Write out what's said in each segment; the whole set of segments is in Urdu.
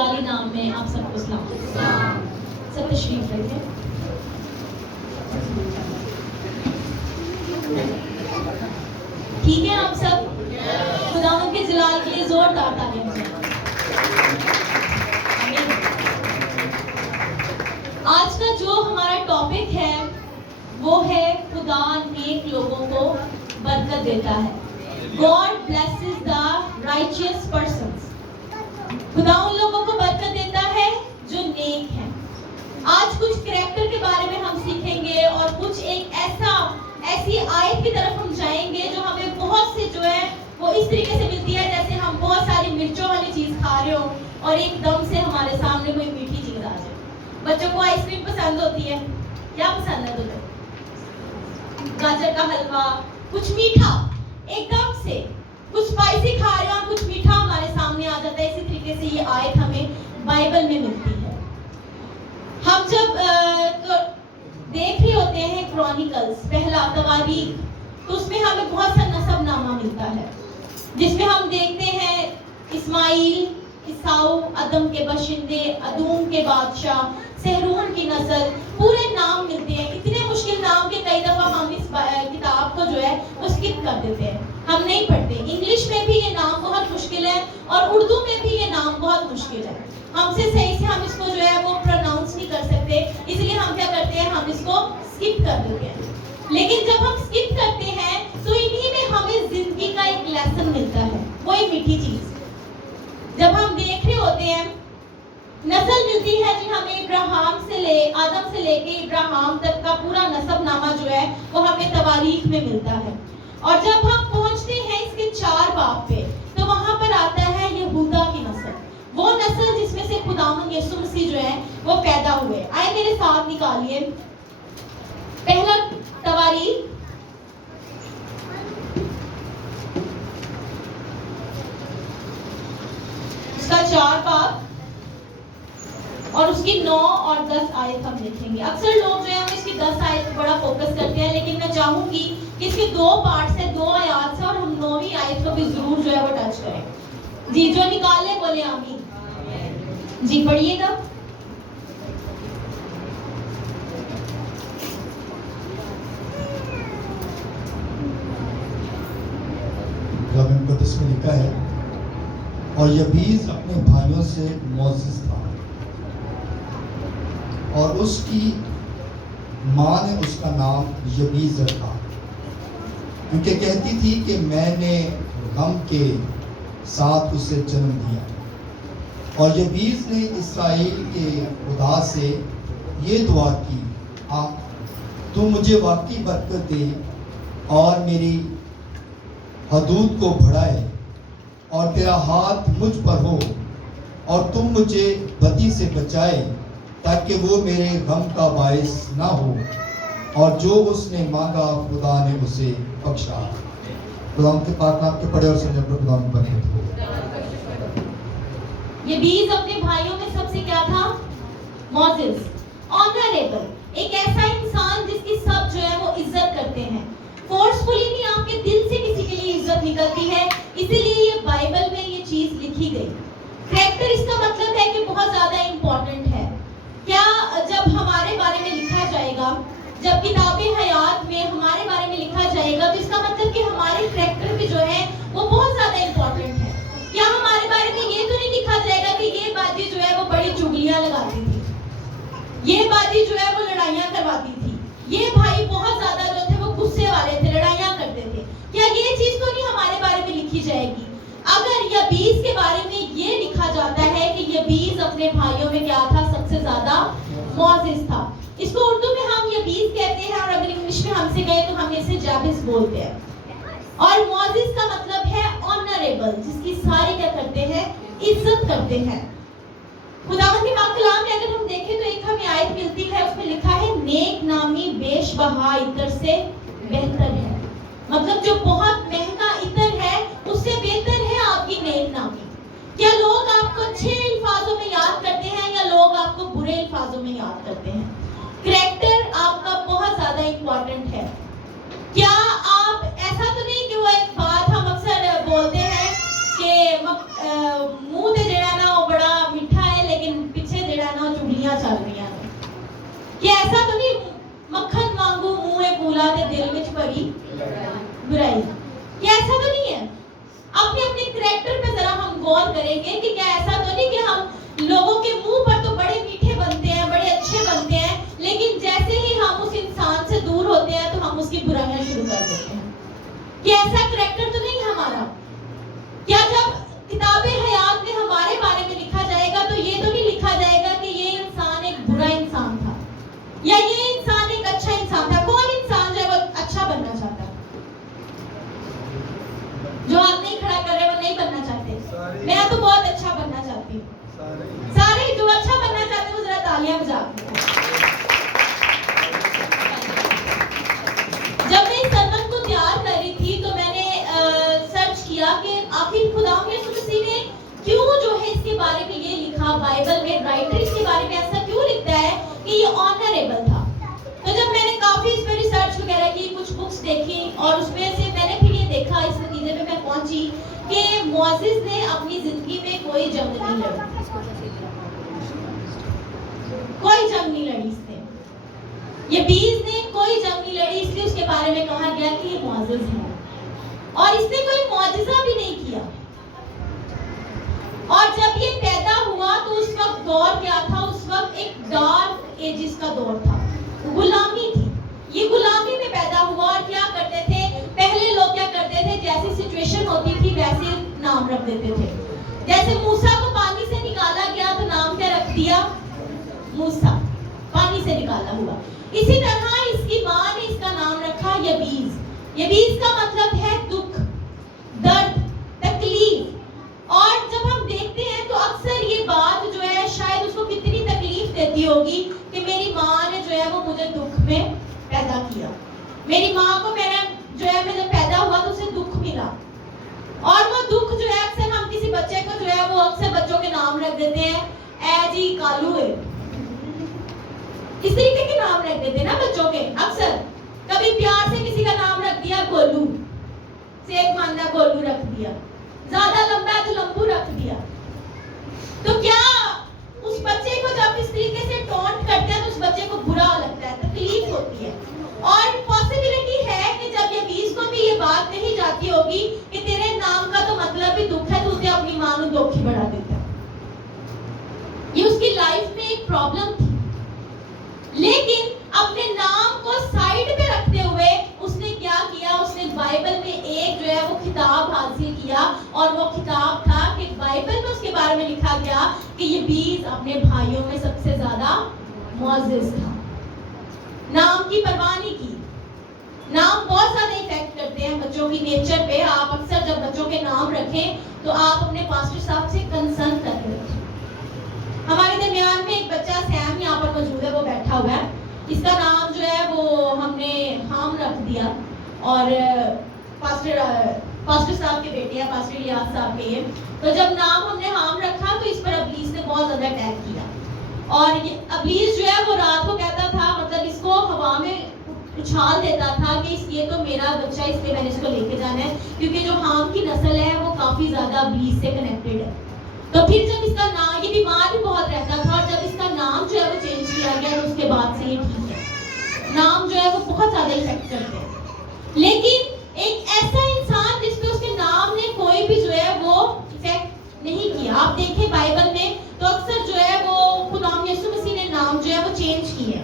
جلالی نام میں آپ سب کو سلام. سب تشریف رکھیں. ٹھیک ہے آپ سب؟ خداوند کے جلال کے لیے زوردار تالیاں بجائیں. آج کا جو ہمارا ٹاپک ہے وہ ہے خدا نیک لوگوں کو برکت دیتا ہے. God blesses the righteous persons. خدا ان لوگوں کو برکت دیتا ہے جو نیک ہیں. آج کچھ کریکٹر کے بارے میں ہم سیکھیں گے اور کچھ ایک ایسی آیت کی طرف ہم جائیں گے جو ہمیں بہت سے جو ہے وہ اس طریقے سے ملتی ہے جیسے ہم بہت ساری مرچوں والی چیز کھا رہے ہو اور ایک دم سے ہمارے سامنے کوئی میٹھی چیز آ جائے. بچوں کو آئس کریم پسند ہوتی ہے. کیا پسند ہے تمہیں؟ گاجر کا حلوہ, کچھ میٹھا, ایک دم سے کچھ اسپائسی کھا رہے ہیں اور کچھ میٹھا ہمارے سامنے آ جاتا ہے. اسی طریقے سے یہ آیت ہمیں بائبل میں ملتی ہے. ہم جب دیکھ رہے ہوتے ہیں کرونیکلز, پہلا تواریخ, تو اس میں ہمیں بہت سا نسب نامہ ملتا ہے جس میں ہم دیکھتے ہیں اسماعیل, عیساؤ, ادم کے باشندے, ادوم کے بادشاہ, سہرون کی نسل, پورے نام ملتے ہیں. اتنے مشکل نام کہ کئی دفعہ ہم اس کتاب کو جو ہے وہ اسکپ کر دیتے ہیں, ہم نہیں پڑھتے. انگلش میں بھی یہ نام بہت مشکل ہے اور اردو میں بھی یہ نام بہت مشکل ہے. ہم سے صحیح سے ہم اس کو جو ہے وہ پروناؤنس نہیں کر سکتے, اس لیے ہم کیا کرتے ہیں, ہم اس کو اسکپ کر دیتے ہیں. لیکن جب ہم اسکپ کرتے ہیں تو انہی میں ہمیں زندگی کا ایک لیسن ملتا ہے, وہی میٹھی چیز. جب ہم دیکھ رہے ہوتے ہیں نسل ملتی ہے جی ہمیں آدم سے لے کے ابراہیم تک کا پورا نسب نامہ جو ہے وہ ہمیں تواریخ میں ملتا ہے. اور جب ہم پہنچتے ہیں اس کے 4 باب پہ تو وہاں پر آتا ہے یہودا کی نسل, وہ نسل جس میں سے خداوند یسوع مسیح جو ہے وہ پیدا ہوئے. آئے میرے ساتھ نکالیے پہلا تواریخ اس کا 4 باب اور اس کی 9 اور 10 آیت ہم دیکھیں گے. اکثر لوگ جو ہے اس کی 10 آیت پر بڑا فوکس کرتے ہیں, لیکن میں چاہوں گی کہ اس کے 2 پارٹ سے 2 آیات سے اور ہم 9ویں آیت کو بھی ضرور جو ہے وہ ٹچ کریں. جی جو نکال لے بولے آمین. جی پڑھیے گا. کلام مقدس میں لکھا ہے, اور یبیز اپنے بھائیوں سے معزز تھا اور اس کی ماں نے اس کا نام یبیز رکھا کیونکہ کہتی تھی کہ میں نے غم کے ساتھ اسے جنم دیا. اور یبیز نے اسرائیل کے خدا سے یہ دعا کی, تو مجھے واقعی برکت دے اور میری حدود کو بڑھائے اور تیرا ہاتھ مجھ پر ہو اور تم مجھے بدی سے بچائے تاکہ وہ میرے غم کا باعث نہ ہو, اور جو اس نے مانگا خدا نے اسے بخشا. خدا کے پاک نام کے پڑھے اور سمجھے پر خدا میں برکت ہو. یبیز اپنے بھائیوں میں سب سے کیا تھا؟ معزز, آنریبل, ایک ایسا انسان جس کی سب جو ہے وہ عزت کرتے ہیں. فورسفلی نہیں, آپ کے دل سے کسی کے لیے عزت نکلتی ہے, اسی لیے یہ بائبل میں یہ چیز لکھی گئی. کریکٹر اس کا مطلب ہے کہ بہت زیادہ امپورٹنٹ ہے. کیا جب ہمارے بارے میں لکھا جائے گا, جب کتاب حیات میں ہمارے بارے میں لکھا جائے گا, تو اس کا مطلب کہ ہمارے کریکٹر بھی جو ہے وہ بہت زیادہ امپورٹنٹ ہے. کیا ہمارے بارے میں یہ تو نہیں لکھا جائے گا کہ یہ باجی جو ہے وہ بڑی چگلیاں لگاتی تھی, یہ باجی جو ہے وہ لڑائیاں کرواتی تھی, یہ بھائی بہت زیادہ جو تھے وہ غصے والے تھے, لڑائیاں کرتے تھے. کیا یہ چیز تو نہیں ہمارے بارے میں لکھی جائے گی؟ اگر یبیز کے بارے میں یہ لکھا جاتا ہے کہ یبیز اپنے بھائیوں میں کیا تھا؟ سب سے زیادہ معزز تھا. اس کو اردو میں ہم یبیز کہتے ہیں, اور اگر انگلش میں ہم سے کہیں تو ہم اسے جابز بولتے ہیں. اور معزز کا مطلب ہے آنریبل, جس کی سارے کیا کرتے ہیں؟ عزت کرتے ہیں. خداوند کے پاک کلام میں اگر ہم دیکھیں تو ایک ہمیں آیت ملتی ہے, اس میں لکھا ہے نیک نامی بیش بہا عطر سے بہتر ہے. مطلب جو بہت مہنگا عطر ہے اس سے بہتر ہے آپ کی نیک نامی. کیا لوگ آپ کو اچھے الفاظوں میں یاد کرتے ہیں یا لوگ آپ کو برے الفاظوں میں یاد کرتے ہیں؟ کریکٹر آپ کا بہت زیادہ امپورٹنٹ ہے. کیا آپ ایسا تو نہیں کہ وہ ایک بات ہم اکثر بولتے ہیں کہ منہ تے جڑا نا وہ بڑا میٹھا ہے نہیں ہے. اپنے اپنے کریکٹر پہ ذرا ہم غور کریں گے کہ کیا ایسا تو نہیں کہ ہم لوگوں کے منہ پر تو بڑے میٹھے بنتے ہیں, بڑے اچھے بنتے ہیں, لیکن جیسے ہی ہم اس انسان سے دور ہوتے ہیں تو ہم اس کی برائیاں شروع کر دیتے ہیں. کہ ایسا کریکٹر تو نہیں ہے ہمارا. کیا جب کتاب حیات میں ہمارے بارے میں لکھا جائے گا تو یہ تو نہیں لکھا جائے گا کہ یہ انسان ایک برا انسان تھا یا یہ انسان ایک اچھا انسان تھا. کون انسان جو ہے وہ اچھا بننا چاہتا ہے؟ جو آپ نہیں کھڑا کر رہے وہ نہیں بننا چاہتے. میں تو بہت اچھا بننا چاہتی ہوں. سارے جو اچھا بننا چاہتے ہیں وہ ذرا تالیاں بجا دیں. جب میں اس سرمن کو تیار کر رہی تھی تو میں نے سرچ کیا کہ آخر خدا یسوع مسیح نے کیوں جو ہے اس کے بارے میں یہ لکھا, بائبل میں رائٹر اس کے بارے میں ایسا کیوں لکھتا ہے کہ یہ آنریبل تھا. تو جب میں نے کافی اس پہ ریسرچ وغیرہ کی, کچھ بکس دیکھی اور اس میں سے میں نے پھر یہ دیکھا, اس نتیجے پہ میں پہنچی کہ معزز نے اپنی زندگی میں کوئی جنگ نہیں لڑی, کوئی جنگ نہیں لڑی اس نے. یہ بیز نے کوئی جنگ نہیں لڑی, اس لیے اس کے بارے میں کہا گیا کہ یہ معزز ہے. اور اس نے کوئی معجزہ بھی نہیں کیا. اور جب یہ پیدا ہوا تو اس وقت دور کیا تھا؟ اس وقت ایک ڈارک ایجز کا دور تھا, غلامی تھی. یہ غلامی میں پیدا ہوا. اور کیا کرتے تھے پہلے لوگ؟ کیا کرتے تھے؟ جیسی سچویشن ہوتی تھی ویسے نام رکھ دیتے تھے. جیسے موسیٰ کو پانی سے نکالا گیا تو نام کیا رکھ دیا؟ موسیٰ, پانی سے نکالا ہوا. اسی طرح اس کی ماں نے اس کا نام رکھا یبیز. یبیز کا مطلب ہے دکھ, درد, تکلیف. اور جب ہم دیکھتے ہیں تو اکثر یہ بات جو ہے شاید اس کو کتنی تکلیف دیتی ہوگی کہ میری ماں نے جو ہے وہ مجھے دکھ میں پیدا کیا. میری ماں کو میں نے جو ہے میں جب پیدا ہوا تو اسے دکھ ملا. اور وہ دکھ جو ہے اکثر ہم کسی بچے کو جو ہے وہ اکثر بچوں کے نام رکھ دیتے ہیں, اے جی کالو ہے, اس طریقے کے نام رکھ دیتے ہیں نا بچوں کے اکثر. کبھی پیار سے کسی کا نام رکھ دیا گولو, صحت مند گولو رکھ دیا, زیادہ لمبا ہے تو لمبو رکھ دیا. تو کیا اس بچے کو جب اس طریقے سے ٹونٹ کرتے ہیں تو اس بچے کو برا لگتا ہے, تکلیف ہوتی ہے. اور پاسبلٹی ہے کہ جب یہ بیس کو بھی یہ بات کہی جاتی ہوگی کہ تیرے نام کا تو مطلب ہی دکھ ہے, تو اسے اپنی ماں کو دکھ ہی بڑھا دیتا ہے. یہ اس کی لائف میں ایک پرابلم تھی. لیکن اپنے نام کو سائیڈ پہ رکھتے ہوئے اس نے کیا کیا؟ اس نے بائبل میں ایک جو ہے وہ خطاب حاصل کیا, اور وہ خطاب تھا کہ بائبل میں اس کے بارے میں لکھا گیا کہ یہ بیز اپنے بھائیوں میں سب سے زیادہ معزز تھا. نام کی پرواہ نہیں کی. نام بہت زیادہ ایفیکٹ کرتے ہیں بچوں کی نیچر پہ. آپ اکثر جب بچوں کے نام رکھیں تو آپ اپنے پاسٹر صاحب سے کنسرن کر کے رکھیں. ہمارے درمیان میں ایک بچہ سیم یہاں پر موجود ہے, وہ بیٹھا ہوا ہے. اس کا نام جو ہے وہ ہم نے حام رکھ دیا, اور پاسٹر صاحب کے بیٹے ہیں, پاسٹر الیاس صاحب کے. یہ تو جب نام ہم نے حام رکھا تو اس پر ابلیس نے بہت زیادہ اٹیک کیا. اور یہ ابلیس جو ہے وہ رات کو کہتا تھا, مطلب اس کو ہوا میں اچھال دیتا تھا کہ یہ تو میرا بچہ, اس لیے میں نے اس کو لے کے جانا ہے, کیونکہ جو حام کی نسل ہے وہ کافی زیادہ ابلیس سے کنیکٹڈ ہے. تو پھر جب اس کا نام, یہ بیمار بھی بہت رہتا تھا, اور جب اس کا نام جو ہے وہ چینج کیا گیا تو اس کے بعد سے یہ ٹھیک ہے. نام جو ہے وہ بہت زیادہ افیکٹ کرتے ہیں. لیکن ایک ایسا انسان جس پہ اس کے نام نے کوئی بھی جو ہے وہ افیکٹ نہیں کیا. آپ دیکھیں بائبل میں تو اکثر جو ہے وہ خدا یسوع مسیح نے نام جو ہے وہ چینج کیے.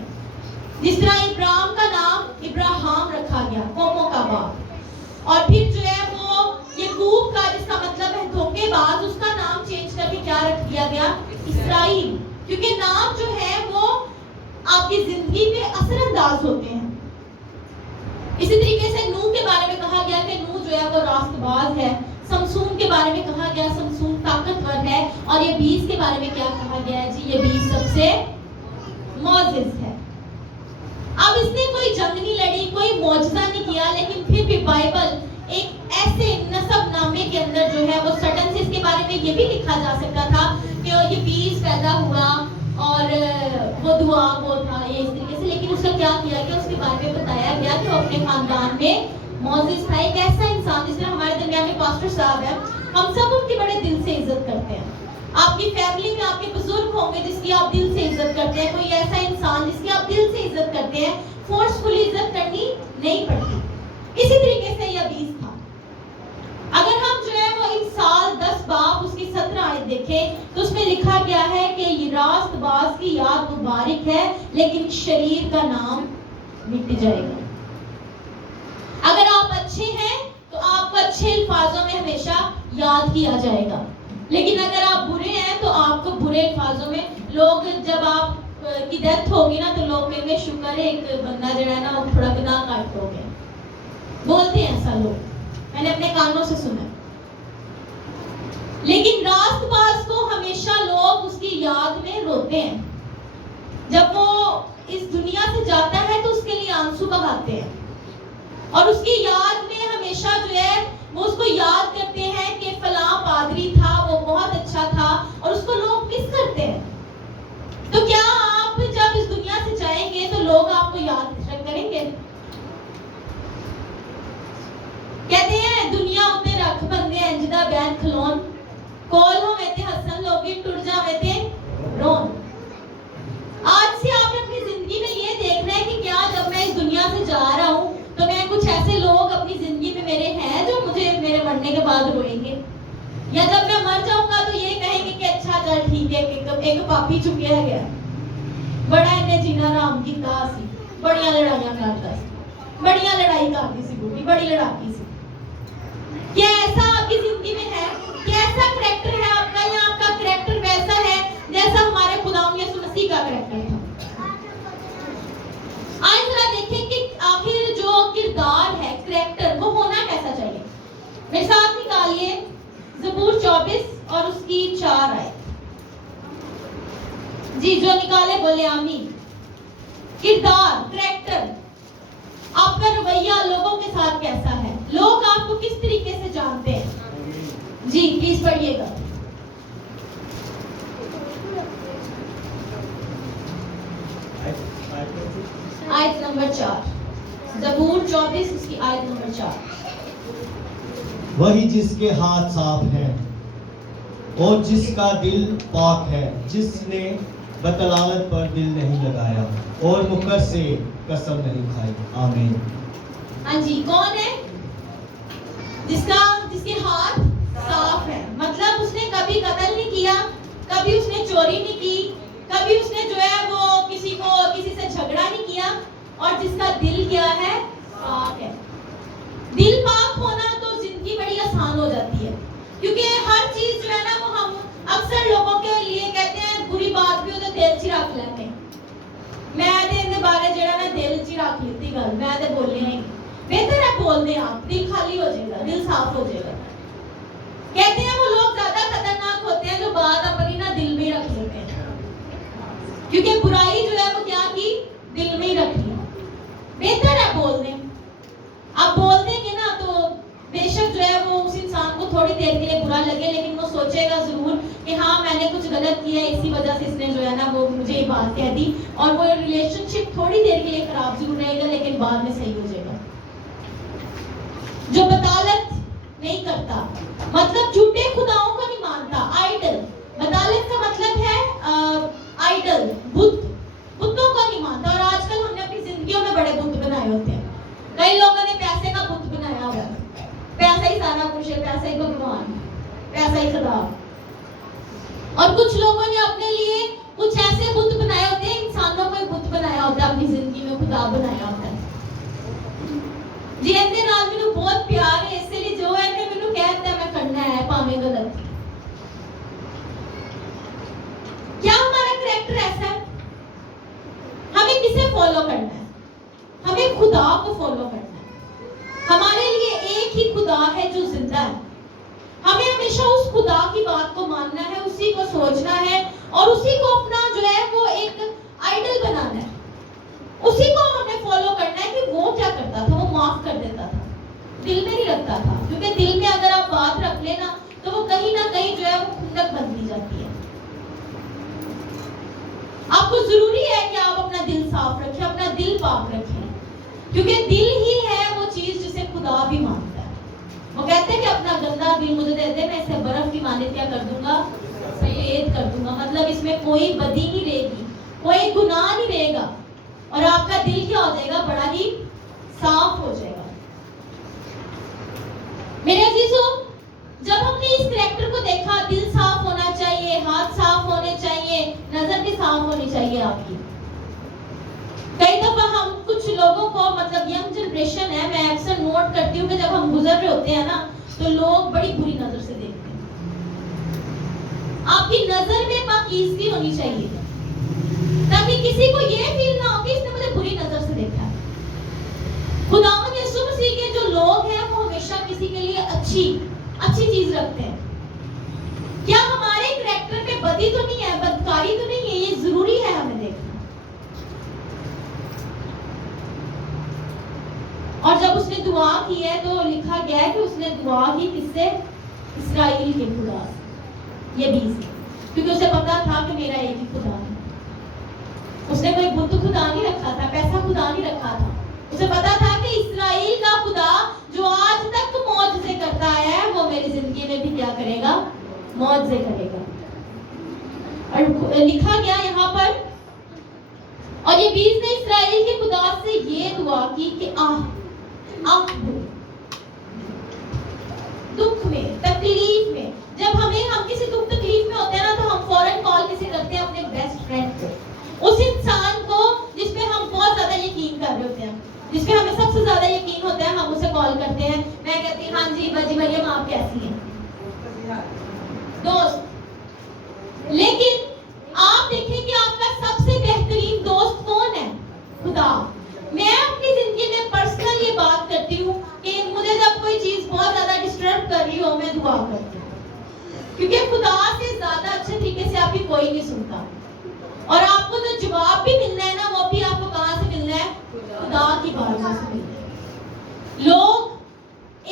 جس طرح ابراہیم کا نام ابراہام رکھا گیا, قوموں کا باپ. اور پھر جو ہے وہ یعقوب کا, جس کا مطلب ہے دھوکے باز, اس کا نام چینج کر کے کیا رکھ دیا گیا؟ اسرائیل. کیونکہ نام جو ہے وہ آپ کی زندگی پہ اثر انداز ہوتے ہیں. اسی طریقے سے نوح کے بارے میں کہا گیا کہ نوح جو ہے وہ راست باز ہے. سمسون کے بارے میں کہا گیا سمسون طاقتور ہے. اور یہ بیس کے بارے میں کیا کہا گیا ہے؟ جی یہ بیس سب سے معزز ہے. اب اس نے کوئی جنگ نہیں لڑی, کوئی معجزہ نہیں کیا, لیکن پھر بھی بائبل ایک ایسے نسب نامے کے اندر جو ہے وہ سٹن سے اس کے بارے میں یہ بھی لکھا جا سکتا تھا کہ یہ بیس پیدا ہوا اور وہ دعا وہ تھا, یہ اس طریقے سے. لیکن اس کا کیا کیا گیا؟ اس کے بارے میں بتایا گیا کہ وہ اپنے خاندان میں معزز تھا. ایک ایسا انسان جس طرح ہمارے درمیان میں پاسٹر صاحب ہیں, ہم سب ان کی بڑے دل سے عزت کرتے ہیں. آپ کی فیملی میں آپ کے بزرگ ہوں گے جس کی آپ دل سے عزت کرتے ہیں. کوئی ایسا انسان جس کی آپ دل سے عزت کرتے ہیں, فورسفلی عزت کرنی نہیں پڑتی. اسی طریقے سے یہ بیس تھا. دیکھیں تو اس میں لکھا گیا ہے کہ یہ راست باز کی یاد مبارک ہے لیکن شریر کا نام مٹ جائے گا. اگر آپ اچھے ہیں تو آپ کو اچھے الفاظوں میں ہمیشہ یاد کیا جائے گا, لیکن اگر آپ برے ہیں تو آپ کو برے الفاظوں میں لوگ, جب آپ کی ڈیتھ ہوگی نا تو لوگ کہیں گے شکر ہے ایک بندہ جو ہے نا وہ تھوڑا گناہ کاٹ ہو گیا, بولتے ہیں ایسا لوگ, میں نے اپنے کانوں سے سنا. لیکن راست باز کو ہمیشہ لوگ اس کی یاد میں روتے ہیں. جب وہ اس دنیا سے جاتا ہے تو اس کے لیے آنسو بہاتے ہیں اور اس کی یاد میں ہمیشہ جو ہے وہ اس کو یاد کرتے ہیں کہ فلاں پادری تھا, وہ بہت اچھا تھا, اور اس کو لوگ مس کرتے ہیں. تو کیا آپ جب اس دنیا سے جائیں گے تو لوگ آپ کو یاد کریں گے؟ کہتے ہیں دنیا اتنے رکھ بندے انجدہ بیان کھلون کول ہو میں تے حسن لوگی ٹر جا میں تے رون. آج سے آپ نے اپنی زندگی میں یہ دیکھنا ہے کہ کیا جب میں اس دنیا سے جا رہا ہوں تو میں کچھ ایسے لوگ اپنی زندگی میں میرے ہیں جو مجھے میرے مرنے کے بعد روئیں گے, یا جب میں مر جاؤں گا تو یہ کہیں گے کہ اچھا چل ٹھیک ہے ایک پاپی چکیا گیا, بڑا انہیں جینا رام کیتا سی, بڑیاں لڑائیاں کرتا سی, بڑیاں لڑائی کرتی سی, بوٹی بڑی لڑاکی سی. کیا ایسا آپ کی زندگی میں ہے؟ کیا ایسا کریکٹر ہے آپ کا, یا آپ کا کریکٹر ویسا ہے جیسا ہمارے خدا یسوع مسیح کا کریکٹر تھا؟ آئے ذرا دیکھیں کہ آخر جو کردار ہے, کریکٹر, وہ ہونا کیسا چاہیے. میرے ساتھ نکالیے زبور 24 اور اس کی 4 آیت. جی جو نکالے بولے آمین. کردار, کریکٹر, آپ کا رویہ لوگوں کے ساتھ کیسا ہے, لوگ آپ کو کس طریقے سے جانتے ہیں. جی پلیز پڑھیے گا. آیت نمبر 4, زبور 24 اس کی آیت نمبر 4. وہی جس کے ہاتھ صاف ہیں اور جس کا دل پاک ہے, جس نے بطالت پر دل نہیں لگایا اور مکر سے قسم نہیں کھائی. آمین. ہاں جی, کون ہے جس کے ہاتھ صاف ہے؟ مطلب اس نے کبھی قتل نہیں کیا, کبھی اس نے چوری نہیں کی, کبھی اس نے جو ہے وہ کسی سے جھگڑا نہیں کیا, اور جس کا دل کیا ہے, پاک ہے. دل پاک ہونا تو زندگی بڑی آسان ہو جاتی ہے, کیونکہ ہر چیز جو ہے نا وہ ہم اکثر لوگوں کے لیے کہتے ہیں بری بات بھی ہو تو دل چ رکھ لیتے ہیں. میں تے ان بارے جڑا نا دل چ رکھ لیتی گل, میں تے بولیا ہی بہتر ہے بول دیں, آپ دل خالی ہو جائے گا, دل صاف ہو جائے گا. کہتے ہیں وہ لوگ زیادہ خطرناک ہوتے ہیں جو بات اپنی نا دل میں رکھ لیتے ہیں, کیونکہ برائی جو ہے وہ کیا کی دل میں ہی رکھ لی. بہتر ہے بول دیں. آپ بول دیں گے نا تو بے شک جو ہے وہ اس انسان کو تھوڑی دیر کے لیے برا لگے, لیکن وہ سوچے گا ضرور کہ ہاں میں نے کچھ غلط کیا ہے, اسی وجہ سے اس نے جو ہے نا وہ مجھے یہ بات کہہ دی, اور وہ ریلیشن شپ تھوڑی دیر کے لیے خراب ضرور رہے گا لیکن بعد میں صحیح ہو جائے گا. جو بطالت نہیں کرتا, مطلب جھوٹے خداؤں کو نہیں مانتا, آئیڈل. بطالت کا مطلب ہے آئیڈل, بتوں کو نہیں مانتا. اور آج کل ہم نے اپنی زندگیوں میں بڑے بت بنائے ہوتے ہیں. کئی لوگوں نے پیسے کا بت بنایا ہوا ہے, پیسہ ہی سارا کچھ ہے, پیسہ ہی بھگوان, پیسہ ہی خدا. اور کچھ لوگوں نے اپنے لیے کچھ ایسے بت بنائے ہوتے ہیں, انسانوں کو بت بنایا ہوتا ہے, اپنی زندگی میں خدا بنایا ہوتا ہے. جی اندے نال مینوں بہت پیار ہے, اس لیے جو ہے کہ مینوں کہتا ہے میں کرنا ہے پاویں غلط. کیا ہمارا کریکٹر ایسا ہے؟ ہمیں کسے فالو کرنا ہے؟ ہمیں خدا کو فالو کرنا ہے. ہمارے لیے ایک ہی خدا ہے جو زندہ ہے. ہمیں ہمیشہ اس خدا کی بات کو ماننا ہے, اسی کو سوچنا ہے, اور اسی کو اپنا جو ہے وہ ایک آئیڈل بنانا ہے. اسی کو ہمیں فالو کرنا ہے کہ وہ کیا کرتا تھا, وہ معاف کر دیتا تھا, دل میں نہیں رکھتا تھا. کیونکہ دل میں اگر آپ بات رکھ لینا تو وہ کہیں نہ کہیں جو ہے وہ کھندک بنتی جاتی ہے. آپ کو ضروری ہے کہ آپ اپنا دل صاف رکھیں, اپنا دل پاک رکھیں, کیونکہ دل ہی ہے وہ چیز جسے خدا بھی مانتا ہے. وہ کہتے ہیں کہ اپنا گندا دل مجھے دے دے, میں اسے برف کی مانند کیا کر دوں گا, سفید کر دوں گا. مطلب اس میں کوئی بدی نہیں رہے گی, کوئی گناہ نہیں رہے گا, اور آپ کا دل کیا ہو جائے گا, بڑا ہی صاف ہو جائے گا. میرے عزیزو, جب ہم نے اس کریکٹر کو دیکھا, دل صاف ہونا چاہیے, بات کی. کئی دفعہ ہم کچھ لوگوں کو مطلب ینگ جنریشن ہے, میں اکثر نوٹ کرتی ہوں کہ جب ہم گزر رہے ہوتے ہیں نا تو لوگ بڑی بری نظر سے دیکھتے ہیں. آپ کی نظر میں پاکیزگی ہونی چاہیے تاکہ کسی کو یہ فیل نہ ہو کہ اس نے مجھے بری نظر سے دیکھا ہے. خداوند یسوع مسیح کے جو لوگ ہیں وہ ہمیشہ کسی کے لیے اچھی چیز رکھتے ہیں. کیا ہمارے کریکٹر میں بدی تو نہیں ہے, بدکاری تو نہیں ہے, یہ ضروری ہے ہمیں دیکھنا. اور جب اس نے دعا کی ہے تو لکھا گیا ہے کہ اس نے دعا کی کس سے؟ اسرائیل کے خدا سے, یہ بھی سے, کیونکہ اسے پتا تھا کہ میرا ایک ہی خدا ہے. اس نے کوئی بت خدا نہیں رکھا تھا, پیسہ خدا نہیں رکھا تھا. اسے پتا تھا کہ اسرائیل کا خدا جو آج تک معجزے کرتا ہے وہ میری زندگی میں بھی کیا کرے گا؟ معجزے کرے گا. اور لکھا گیا یہاں پر, اور یہ 20 نے اسرائیل کے خدا سے یہ دعا کی کہ دکھ میں, تکلیف میں, جب ہم کسی دکھ تکلیف میں ہوتے ہیں نا تو ہم فوراً کال کسے کرتے ہیں؟ اپنے بیسٹ فرینڈ کو, اس انسان کو جس پہ ہم بہت زیادہ یقین کر رہے ہوتے ہیں, جس پہ ہمیں سب سے زیادہ یقین ہوتا ہے, ہم اسے کال کرتے ہیں. میں کہتی ہوں ہاں جی باجی مریم آپ کیسی ہیں دوست. لیکن آپ دیکھیں کہ آپ کا سب سے بہترین دوست کون ہے؟ خدا. میں اپنی زندگی میں پرسنل یہ بات کرتی ہوں کہ مجھے جب کوئی چیز بہت زیادہ ڈسٹرب کر رہی ہو میں دعا کرتی ہوں, کیونکہ خدا سے زیادہ اچھے طریقے سے آپ کی کوئی نہیں سنتا. اور آپ کو جو جواب بھی ملنا ہے نا وہ بھی آپ کو کہاں سے ملنا ہے؟ خدا کی بارگاہ سے ملنا ہے. لوگ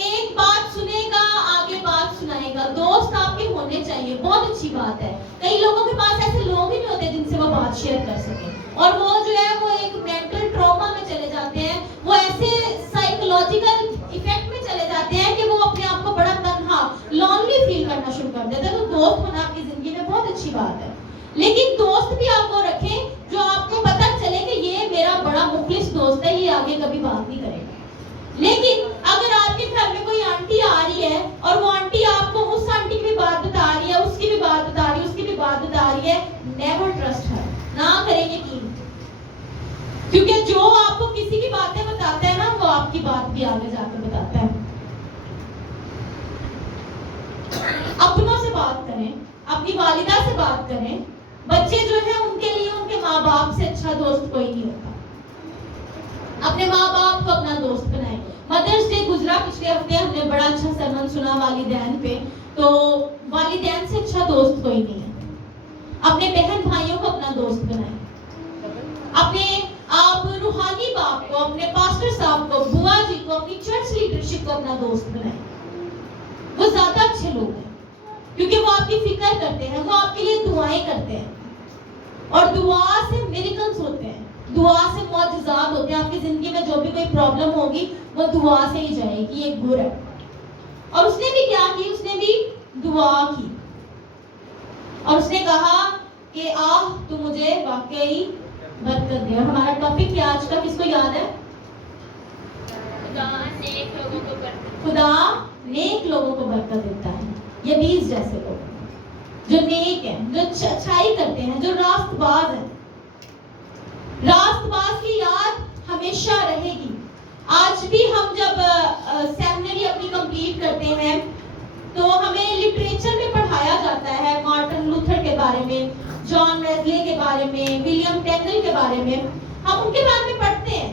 ایک بات سنے گا, آگے بات سنائے گا. دوست آپ کے ہونے چاہیے, بہت اچھی بات ہے. کئی لوگوں کے پاس ایسے لوگ ہی نہیں ہوتے جن سے وہ بات شیئر کر سکیں, اور وہ جو ہے وہ ایک مینٹل ٹراما میں چلے جاتے ہیں, وہ ایسے سائیکولوجیکل ایفیکٹ میں چلے جاتے ہیں کہ وہ اپنے آپ کو بڑا تنہا, لونلی فیل کرنا شروع کر دیتے ہیں. تو دوست ہونا آپ کی زندگی میں بہت اچھی بات ہے, لیکن دوست بھی آپ کو رکھیں جو آپ کو پتہ چلے کہ یہ میرا بڑا مخلص دوست ہے, یہ آگے کبھی بات نہیں کرے گا. لیکن اگر آپ کے گھر میں کوئی آنٹی آ رہی ہے اور وہ آنٹی آپ کو اس آنٹی کی بھی بات بتا رہی ہے, اس کی بھی بات بتا رہی ہے, اس کی بھی بات بتا رہی ہے, نیور ٹرسٹ ہر, نہ کریں یقین. کیونکہ جو آپ کو کسی کی باتیں بتاتا ہے نا وہ آپ کی بات بھی آگے جا کے بتاتا ہے. اپنوں سے بات کریں, اپنی والدہ سے بات کریں. بچے جو ہیں ان کے لیے ان کے ماں باپ سے اچھا دوست کوئی نہیں ہوتا. اپنے ماں باپ کو اپنا دوست بنائیں. مدرس ڈے گزرا پچھلے ہفتے, ہم نے بڑا اچھا سرمن سنا والدین پہ. تو والدین سے اچھا دوست کوئی نہیں ہے. اپنے بہن بھائیوں کو اپنا دوست بنائیں. اپنے آپ روحانی باپ کو, اپنے پاسٹر صاحب کو, بوا جی کو, اپنی چرچ لیڈرشپ کو اپنا دوست بنائیں. وہ زیادہ اچھے لوگ ہیں کیونکہ وہ آپ کی فکر کرتے ہیں, وہ آپ کے لیے دعائیں کرتے ہیں, اور دعا سے میریکلز ہوتے ہیں, دعا سے معجزات ہوتے ہیں. آپ کی زندگی میں جو بھی کوئی پرابلم ہوگی وہ دعا سے ہی جائے گی. یہ گر ہے. اور اس نے بھی کیا کی؟ اس نے بھی دعا کی, اور اس نے کہا کہ تو مجھے واقعی برکت دے. اور ہمارا ٹاپک کیا آج کا, کس کو یاد ہے؟ خدا نیک لوگوں کو برکت دیتا ہے. یہ 20 جیسے لوگ جو نیک ہیں, جو اچھائی کرتے ہیں, جو راست باز ہیں. راست باز کی یاد ہمیشہ رہے گی. آج بھی ہم جب سیمنری اپنی کمپلیٹ کرتے ہیں تو ہمیں لٹریچر میں پڑھایا جاتا ہے مارٹن لوتھر کے بارے میں, جان ویزلے کے بارے میں, ولیم ٹینل کے بارے میں. ہم ان کے بارے میں پڑھتے ہیں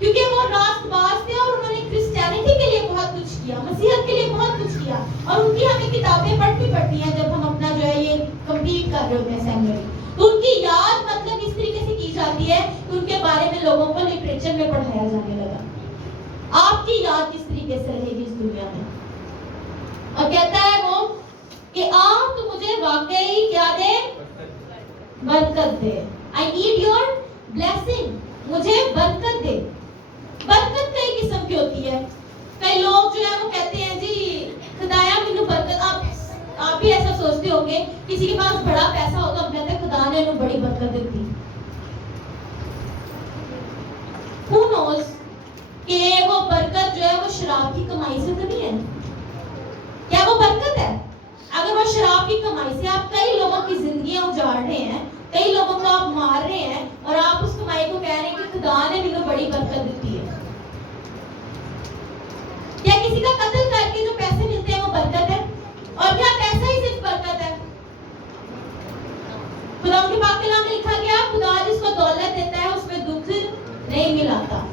کیونکہ وہ راست باز تھے اور انہوں نے کرسچینٹی کے لیے بہت کچھ کیا, مسیحیت کے لیے بہت کچھ کیا, اور ان کی ہمیں کتابیں پڑھتی ہیں جب ہم اپنا جو ہے یہ کمپلیٹ کر رہے ہوتے ہیں سیمنری. تو ان کی یاد مطلب اس طریقے سے کی جاتی ہے کہ ان کے بارے میں لوگوں کو لٹریچر میں پڑھایا جانے لگا. آپ کی یاد کس طریقے سے رہے گی اس دنیا میں؟ اور کہتا ہے وہ کہ تو مجھے واقعی کیا دے؟ برکت دے. I need your blessing. مجھے برکت دے. برکت کئی قسم کی ہوتی ہے. کئی لوگ جو ہے وہ کہتے ہیں جی خدایا مینوں برکت. آپ بھی ایسا سوچتے ہوں گے, کسی کے پاس بڑا پیسہ ہو تو ہم کہتے ہیں خدا نے انہوں بڑی برکت دیتی. Who knows کہ وہ برکت جو ہے وہ شراب کی کمائی سے تو نہیں ہے. کیا وہ برکت ہے؟ اگر وہ شراب کی کمائی سے آپ کئی لوگوں کی زندگیاں اجاڑ رہے ہیں کئی لوگوں کو آپ مار رہے ہیں اور آپ اس کمائی کو کہہ رہے ہیں کہ خدا نے مجھے بڑی برکت دی ہے. کیا کسی کا قتل کر کے جو پیسے ملتے ہیں وہ برکت ہے؟ اور کیا پیسہ ہی صرف برکت ہے؟ خدا کے پاک کلام میں لکھا گیا خدا جس کو دولت دیتا ہے اس میں دکھ نہیں ملاتا.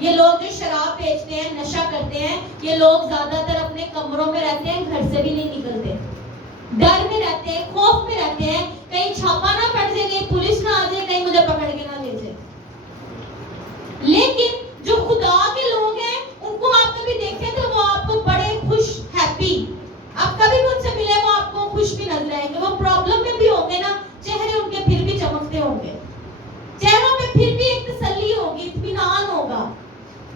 یہ لوگ جو شراب بیچتے ہیں, نشہ کرتے ہیں, یہ لوگ زیادہ تر اپنے کمروں میں رہتے ہیں, گھر سے بھی نہیں نکلتے, ڈر میں رہتے ہیں, خوف میں رہتے ہیں, کہیں چھاپا نہ پڑ جائے, کہیں پولیس نہ آ جائے, کہیں مجھے پکڑ کے نہ لے جائے. لیکن جو خدا کے لوگ ہیں ان کو آپ کبھی دیکھیں تو وہ آپ کو بڑے خوش, ہیپی, آپ کبھی بھی ان سے ملے وہ آپ کو خوش بھی نظر آئیں گے. وہ پرابلم میں بھی ہوں گے نا, چہرے ان کے پھر بھی چمکتے ہوں گے, چہروں پہ پھر بھی ایک تسلی ہوگی, اطمینان ہوگا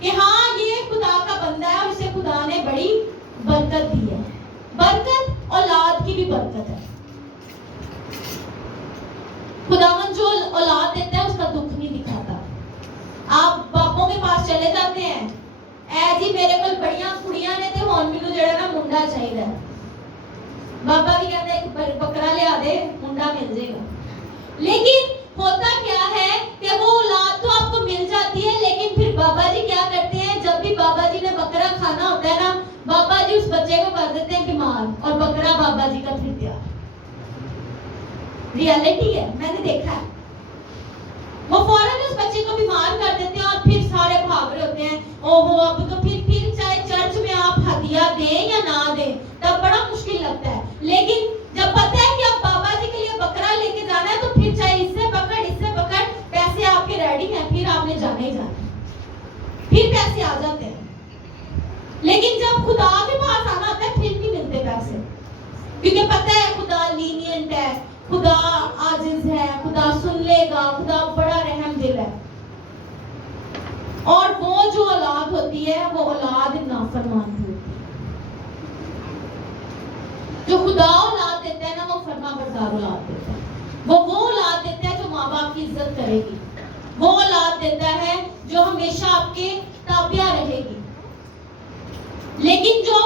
کہ ہاں یہ خدا کا بندہ ہے اور اسے خدا نے بڑی برکت دی ہے. برکت اولاد کی بھی برکت ہے. خداوند جو اولاد دیتا ہے اس کا دکھ نہیں دکھاتا. آپ باپوں کے پاس چلے جاتے ہیں, اے جی میرے کو بڑیاں کڑیاں نے تے ہون مینوں جڑا نا منڈا چاہیدا ہے. بابا بھی کہتا ہے ایک بکرا لے آ دے, منڈا مل جائے گا. لیکن ہوتا کیا ہے کہ وہ اولاد تو آپ کو مل جاتی ہے, لیکن پھر بابا جی کیا کرتے ہیں, جب بھی بابا جی نے بکرا کھانا ہوتا ہے نا, بابا جی اس بچے کو کر دیتے ہیں بیمار اور بکرا بابا جی کا پھر تیار. ریالٹی ہے, میں نے دیکھا ہے. وہ فوراً اس بچے کو بیمار کر دیتے ہیں اور پھر سارے بھاگ رہے ہوتے ہیں. اوہو اب تو پھر چاہے چرچ میں آپ ہدیہ دیں یا نہ دیں تب بڑا مشکل لگتا ہے. لیکن جب پتہ ہے کہ اب بابا جی کے لیے بکرا لے کے جانا ہے تو پھر چاہے اس سے پکڑ, پیسے آپ کے ریڈی ہیں, پھر آپ نے جانا ہی جانا ہے, پھر پیسے آ جاتے ہیں. لیکن جب خدا کے پاس آنا ہوتا ہے پھر نہیں ملتے پیسے, کیونکہ پتہ ہے خدا لینینٹ ہے, خدا عاجز ہے, خدا سن لے گا, خدا بڑا رحم دل ہے. اور وہ جو اولاد ہوتی ہے وہ اولاد نافرمان ہوتی ہے. جو خدا اولاد دیتا ہے نا وہ فرما بردار اولاد دیتا ہے. وہ اولاد دیتا ہے جو ماں باپ کی عزت کرے گی. وہ اولاد دیتا ہے جو ہمیشہ آپ کے تابع رہے گی. لیکن جو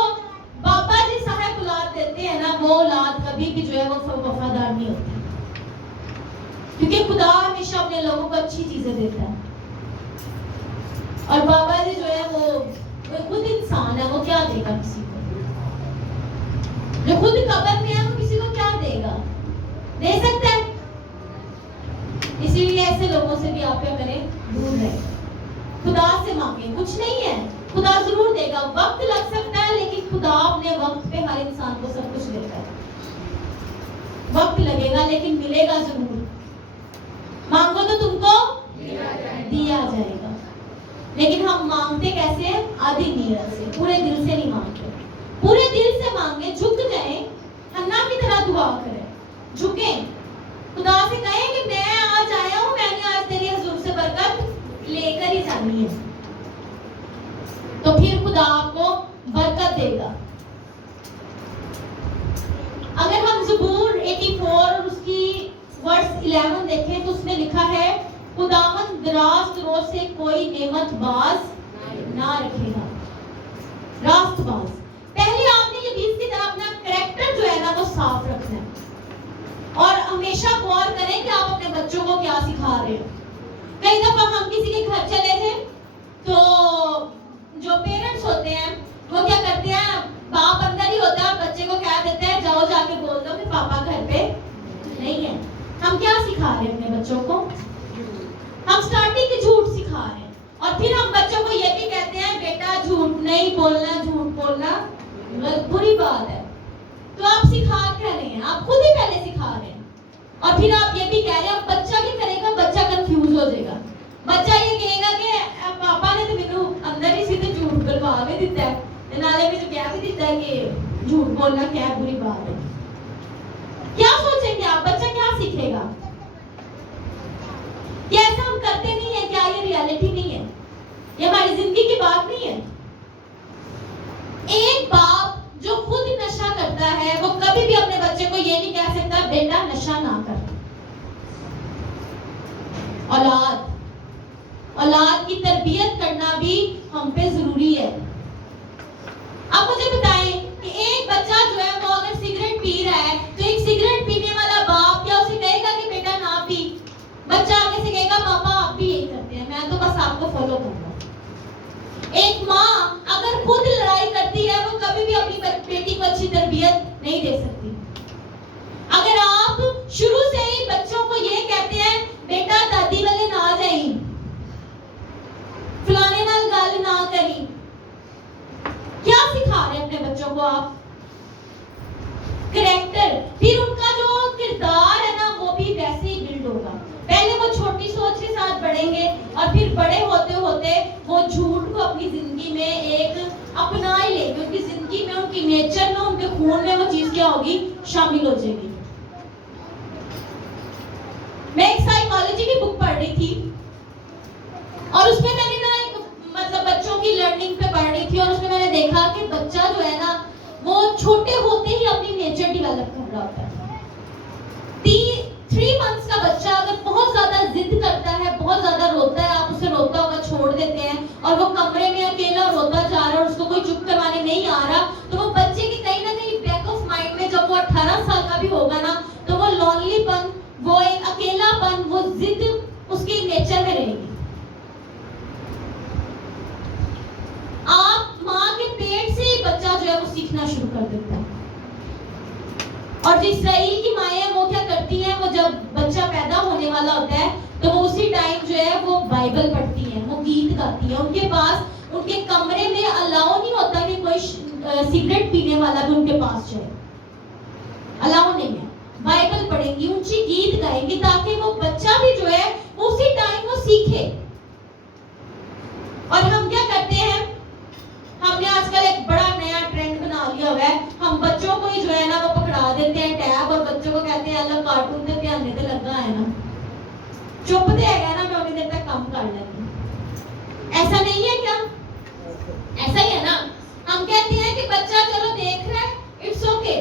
بابا جی صاحب اولاد دیتے ہیں نا, وہ اولاد کبھی بھی جو ہے وہ وفادار نہیں ہوتی, کیونکہ خدا ہمیشہ اپنے لوگوں کو اچھی چیزیں دیتا ہے. اور بابا جی جو ہے وہ خود انسان ہے, وہ کیا دے گا کسی کو؟ جو خود قبر میں ہے وہ کسی کو کیا دے گا؟ دے سکتا ہے؟ اسی لیے ایسے لوگوں سے بھی آپ کیا کریں, دور رہیں. خدا سے مانگیں, کچھ نہیں ہے, خدا ضرور دے گا. وقت لگ سکتا ہے لیکن خدا اپنے وقت پہ ہر انسان کو سب کچھ دیتا ہے. وقت لگے گا لیکن ملے گا ضرور. مانگو تو تم کو دیا جائے گا. لیکن ہم مانگتے کیسے ہیں؟ آدھی نیت سے, پورے دل سے نہیں مانگتے. پورے دل سے مانگیں, جھک جائیں, حنا کی طرح دعا کریں, جھکیں, خدا سے کہیں کہ میں آج آیا ہوں, میں نے آج تیری حضور سے برکت لے کر ہی جانی ہے. تو پھر خدا آپ کو برکت دے گا. اگر ہم زبور 84 اور اس کی ورس 11 دیکھیں تو اس میں لکھا ہے خداوند راست روز سے کوئی نعمت باز نہ رکھے گا. راست باز, پہلے آپ نے یہ 20 کی طرح اپنا کریکٹر جو ہے نا وہ صاف رکھنا ہے. اور ہمیشہ غور کریں کہ آپ اپنے بچوں کو کیا سکھا رہے ہیں. کئی دفعہ ہم کسی کے گھر چلے تھے تو جو پیرنٹس ہوتے ہیں وہ کیا کرتے ہیں, باپ اندر ہی ہوتا ہے, بچے کو کہہ دیتے ہیں جاؤ جا کے بول دو کہ پاپا گھر پہ نہیں ہے. ہم کیا سکھا رہے ہیں اپنے بچوں کو؟ ہم سٹارٹنگ کے جھوٹ سکھا رہے ہیں, اور پھر ہم بچوں کو یہ بھی کہتے ہیں بیٹا جھوٹ نہیں بولنا, جھوٹ بولنا بری بات ہے. تو آپ سکھا کیا رہے ہیں؟ آپ خود ہی پہلے سکھا رہے ہیں, اور پھر آپ یہ بھی کہہ رہے ہیں. اب بچہ کیا کرے گا؟ بچہ کنفیوز ہو جائے گا. بچہ یہ کہے گا کہ پاپا نے تو میرے اندر ہی سیدھے جھوٹ بلوا کے دیتا ہے, نالے میں تو کہہ بھی دیتا ہے کہ جھوٹ بولنا کیا بری بات ہے. کیا سوچیں گے آپ؟ بچہ کیا سیکھے گا؟ کیا ایسا ہم کرتے نہیں ہیں؟ کیا یہ ریالٹی نہیں ہے؟ یہ ہماری زندگی کی بات نہیں ہے؟ ایک باپ جو خود نشہ کرتا ہے وہ کبھی بھی اپنے بچے کو یہ نہیں کہہ سکتا بیٹا نشہ نہ کر. اولاد کی تربیت کرنا بھی ہم پہ ضروری ہے. اب مجھے بتائیں کہ ایک بچہ جو ہے وہ اگر سگریٹ پی رہا ہے تو ایک سگریٹ پینے والا باپ کیا اسے کہے گا کہ بیٹا نہ کو اچھی تربیت نہیں دے سکتی. اگر آپ شروع سے ہی بچوں کو یہ کہتے ہیں بیٹا دادی والے نہ جائیں, فلانے نال گل نہ کریں, کیا سکھا رہے ہیں اپنے بچوں کو آپ؟ کریکٹر, پھر ان کا جو کردار ہے نا وہ بھی ویسے ہی بلڈ ہوگا. پہلے وہ چھوٹی سوچ کے ساتھ بڑھیں گے اور پھر بڑے ہوتے ہوتے وہ جھوٹ کو اپنی زندگی میں ایک اپنا ہی لیں گے. ان کی زندگی میں, ان کی نیچر میں, ان کے خون میں وہ چیز کیا ہوگی, شامل ہو جائے گی. میں ایک سائیکالوجی کی بک پڑھ رہی تھی اور اس میں نے نا ایک مطلب بچوں کی لرننگ پہ پڑھ رہی تھی, اور اس میں نے دیکھا کہ بچہ جو ہے نا وہ چھوٹے ہوتے ہی اپنی نیچر ڈیولپ کر رہا ہوتا ہے. 3 months کا بچہ اگر بہت زیادہ ضد کرتا ہے, بہت زیادہ روتا ہے, آپ اسے روتا ہوگا چھوڑ دیتے ہیں اور وہ کمرے میں اکیلا روتا جا رہا ہے اور اس کو کوئی چپ کروانے نہیں آ رہا, تو وہ بچے کی کہیں نہ کہیں بیک آف مائنڈ میں جب وہ 18 سال کا بھی ہوگا نا تو وہ لونلی پن, وہ ایک اکیلا پن, وہ ضد اس کی نیچر میں رہے گی. آپ ماں کے پیٹ سے ہی بچہ جو ہے وہ سیکھنا شروع کر دیتا ہے. اور جو اسرائیل کی مائیں ہیں وہ کیا کرتی ہیں, وہ جب بچہ پیدا ہونے والا ہوتا ہے تو وہ اسی ٹائم جو ہے وہ بائبل پڑھتی ہیں, وہ گیت گاتی ہیں. ان کے پاس, ان کے کمرے میں الاؤ نہیں ہوتا کہ کوئی سگریٹ پینے والا بھی ان کے پاس جائے, الاؤ نہیں ہے. بائبل پڑھیں گی, اونچی گیت گائیں گی تاکہ وہ بچہ بھی جو ہے اسی ٹائم وہ سیکھے. اور ہم کیا کرتے ہیں, ہم نے آج کل ایک بڑا نیا ٹرینڈ بنا لیا ہوا ہے, ہم بچوں کو ہی جو ہے نا وہ پکڑا دیتے ہیں ٹیب اور بچوں کو کہتے ہیں اللہ کارٹون تے دھیان دے لگا ہے نا, چپ دے گا نا, میں انہیں دیر تک کام کر لیتی. ایسا نہیں ہے کیا؟ ایسا ہی ہے نا. ہم کہتے ہیں کہ بچہ چلو دیکھ رہا ہے, اٹس اوکے,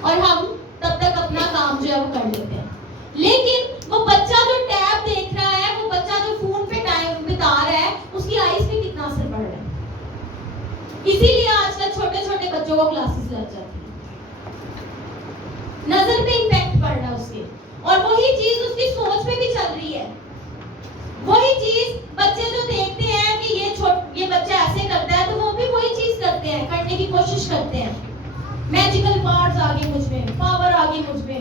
اور ہم تب تک اپنا کام جو ہے وہ کر لیتے ہیں. لیکن وہ بچہ جو ٹیب دیکھ رہا ہے, وہ بچہ جو فون پہ ٹائم بتا رہا ہے, اس کی آئیز پہ کتنا اثر پڑ رہا ہے. اسی لیے آج کل چھوٹے چھوٹے بچوں کو کلاسز لگ جاتی ہیں, نظر پہ امپیکٹ پڑ رہا ہے اس کے, اور وہی چیز اس کی سوچ پہ بھی چل رہی ہے. وہی چیز بچے جو دیکھتے ہیں کہ یہ بچہ ایسے کرتا ہے تو وہ بھی وہی چیز کرتے ہیں, کرنے کی کوشش کرتے ہیں. میجیکل پاورز آ گئی مجھ میں, پاور آ گئی مجھ میں,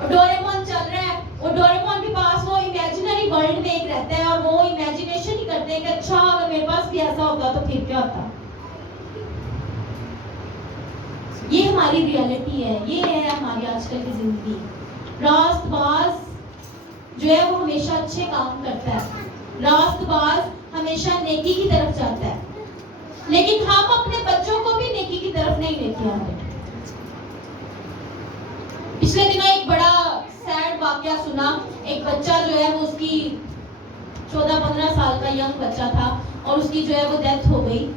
ڈوریمون چل رہا ہے, اور ڈوریمون کے پاس وہ امیجنری ورلڈ میں ایک رہتا ہے اور وہ امیجنیشن ہی کرتے ہیں کہ اچھا اگر میرے پاس بھی ایسا ہوتا تو پھر کیا ہوتا. یہ ہماری ریالٹی ہے, یہ ہے ہماری آج کل کی زندگی. راست باز جو ہے وہ ہمیشہ اچھے کام کرتا ہے, راست باز ہمیشہ نیکی کی طرف جاتا ہے, لیکن ہم اپنے بچوں کو بھی نیکی کی طرف نہیں لیتے آتے. پچھلے دنوں ایک بڑا سیڈ واقعہ سنا. ایک بچہ جو ہے وہ اس کی 14-15 سال کا ینگ بچہ تھا اور اس کی جو ہے وہ ڈیتھ ہو گئی.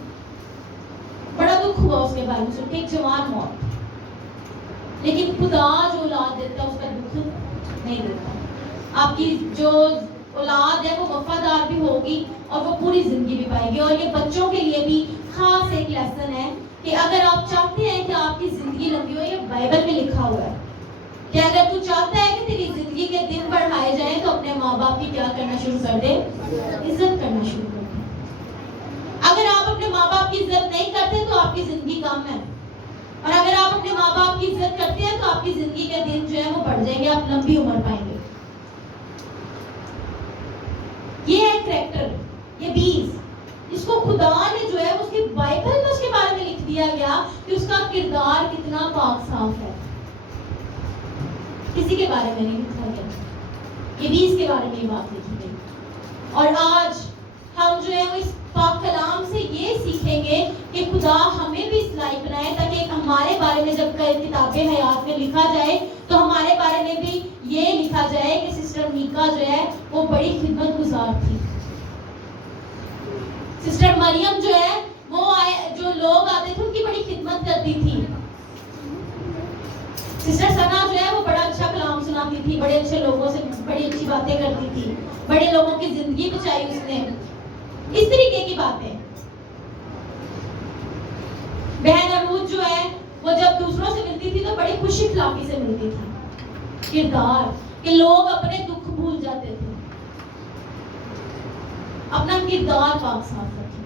بڑا دکھ ہوا اس کے بارے میں سن کے, ایک جوان موت. لیکن خدا جو اولاد دیتا ہے اس کا دکھ نہیں دیتا. آپ کی جو اولاد ہے وہ وفادار بھی ہوگی اور وہ پوری زندگی بھی پائے گی. اور یہ بچوں کے لیے بھی خاص ایک لیسن ہے کہ اگر آپ چاہتے ہیں کہ آپ کی زندگی لمبی ہو, یہ بائبل میں لکھا ہوا ہے کہ اگر تو چاہتا ہے کہ تیری زندگی کے دن بڑھائے جائیں تو اپنے ماں باپ کی کیا کرنا شروع کر دے, عزت کرنا شروع کر دے. اگر آپ اپنے ماں باپ کی عزت نہیں کرتے تو آپ کی زندگی کم ہے, اور اگر آپ اپنے ماں باپ کی عزت کرتے ہیں تو آپ کی زندگی کے دن جو ہے وہ بڑھ جائیں گے, آپ لمبی عمر پائیں گے. یہ ہے کریکٹر, یہ بیس, اس کو خدا نے جو ہے اس کی بائبل میں اس کے بارے میں لکھ دیا گیا کہ اس کا کردار کتنا پاک صاف ہے. کسی کے بارے میں نہیں لکھا گیا, یہ بیس کے بارے میں یہ بات لکھی گئی. اور آج ہم جو ہے وہ اس پاک کلام سے یہ سیکھیں گے کہ خدا ہمیں بھی اس لائق بنائے تاکہ ہمارے بارے میں جب کتاب حیات میں لکھا جائے تو ہمارے بارے میں بھی یہ لکھا جائے کہ سسٹر میکا جو ہے وہ بڑی خدمت گزار تھی. سسٹر مریم جو ہے وہ جو لوگ آتے تھے ان کی بڑی خدمت کرتی تھی. سسٹر سنا جو ہے وہ بڑا اچھا کلام سناتی تھی, بڑے اچھے لوگوں سے بڑی اچھی باتیں کرتی تھی, بڑے لوگوں کی زندگی بچائی اس نے. اس طریقے کی باتیں. بہن ارود جو ہے وہ جب دوسروں سے ملتی تھی تو بڑی خوش اخلاقی سے ملتی تھی. کردار کہ لوگ اپنے دکھ بھول جاتے تھے. اپنا کردار پاک صاف رکھیں.